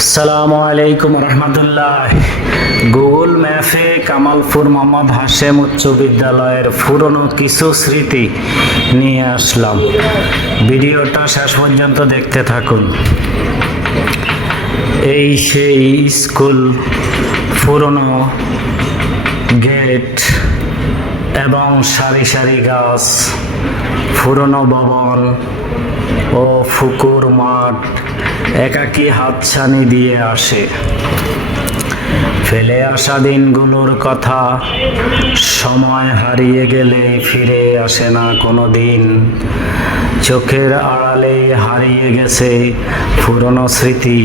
আসসালামু আলাইকুম রহমতুল্লাহ। গুগল ম্যাপে কামালপুর মোহাম্মদ হাশেম উচ্চ বিদ্যালয়ের পুরনো কিছু স্মৃতি নিয়ে আসলাম। ভিডিওটা শেষ পর্যন্ত দেখতে থাকুন। এই সেই স্কুল, পুরনো গেট এবং সারি সারি গাছ, পুরনো ভবন ও পুকুর মাঠ একাকী হাতছানি দিয়ে আসে। ফেলে আসা দিনগুলোর কথা, সময় হারিয়ে গেলে ফিরে আসে না কোনো দিন। চোখের আড়ালে হারিয়ে গেছে পুরনো স্মৃতি,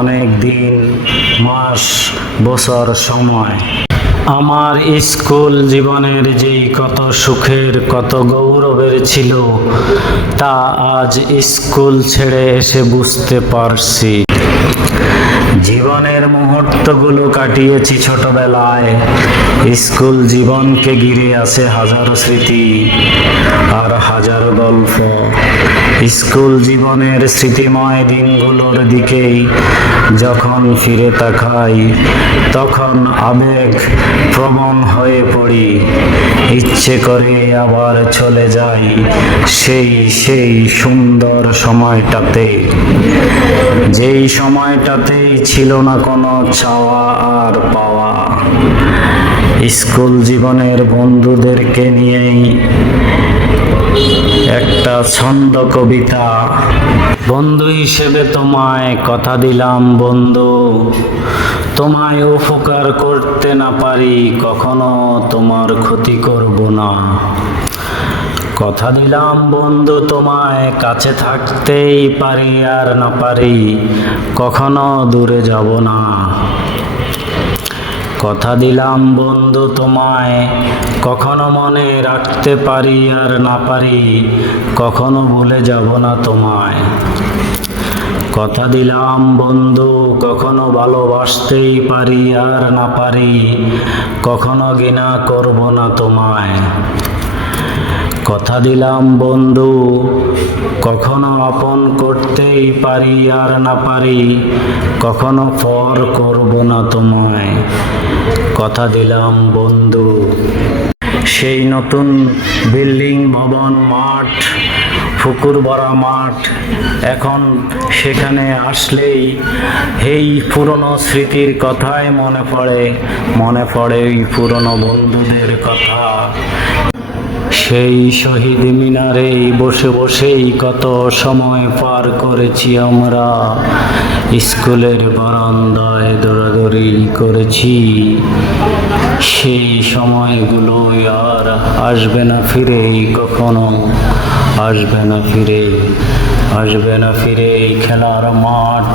অনেক দিন, মাস, বছর সময়। আমার স্কুল জীবনের যেই কত সুখের, কত গৌরবের ছিল, তা আজ স্কুল ছেড়ে এসে বুঝতে পারছি। জীবনের মুহূর্তগুলো কাটিয়েছি ছোটবেলায়। স্কুল জীবনকে ঘিরে আছে হাজারো স্মৃতি আর হাজারো গল্প। স্কুল জীবনের স্মৃতিময় দিনগুলোর দিকেই যখন ফিরে তাকাই, তখন আবেগ প্রবণ হয়ে পড়ি। ইচ্ছে করে আবার চলে যাই সেই সুন্দর সময়টাতে, যেই সময়টাতেই ছিল না কোনো চাওয়া আর পাওয়া। স্কুল জীবনের বন্ধুদেরকে নিয়েই একটা ছন্দ কবিতা। বন্ধু হিসেবে তোমায় কথা দিলাম বন্ধু, তোমায় উপকার করতে না পারি কখনো তোমার ক্ষতি করব না। কথা দিলাম বন্ধু, তোমায় কাছে থাকতেই পারি আর না পারি কখনো দূরে যাব না। কথা দিলাম বন্ধু, তোমায় কখনো মনে রাখতে পারি আর না পারি কখনো ভুলে যাব না তোমায়। কথা দিলাম বন্ধু, কখনো ভালোবাসতেই পারি আর না পারি কখনো ঘৃণা করব না তোমায়। কথা দিলাম বন্ধু, কখনো আপন করতেই পারি আর না পারি কখনো পর করব না তোমায়। কথা দিলাম বন্ধু। সেই নতুন বিল্ডিং, ভবন, মাঠ, পুকুর ভরা মাঠ, এখন সেখানে আসলেই এই পুরনো স্মৃতির কথাই মনে পড়ে ওই পুরনো বন্ধুদের কথা। সেই শহীদ মিনারেই বসে বসেই কত সময় পার করেছি আমরা। স্কুলের বারান্দায় দৌড়াদৌড়ি করেছি। সেই সময়গুলো আর আসবে না ফিরে কখনো, আসবে না ফিরে, আসবে না ফিরে। খেলার মাঠ,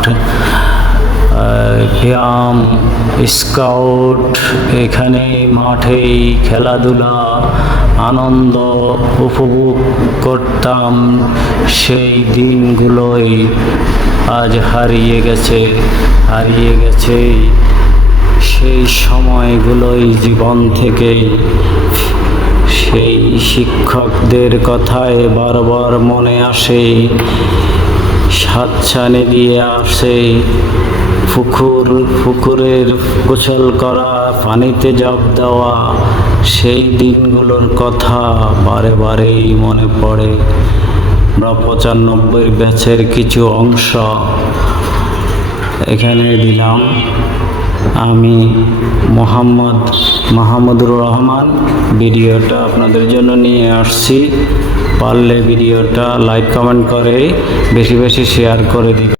ব্যায়াম, স্কাউট, এখানে মাঠেই খেলাধুলা, আনন্দ উপভোগ করতাম। সেই দিনগুলোই আজ হারিয়ে গেছে সেই সময়গুলোই জীবন থেকে। সেই শিক্ষকদের কথায় বারবার মনে আসে, হাতছানি দিয়ে আসে। পুকুরের গোসল করা, পানিতে ঝাঁপ দেওয়া, সেই দিনগুলোর কথা বারে বারেই মনে পড়ে। 95 ব্যাচের কিছু অংশ এখানে দিলাম। আমি মাহমুদুর রহমান ভিডিওটা আপনাদের জন্য নিয়ে আসছি। পারলে ভিডিওটা লাইক কমেন্ট করে বেশি বেশি শেয়ার করে দিন।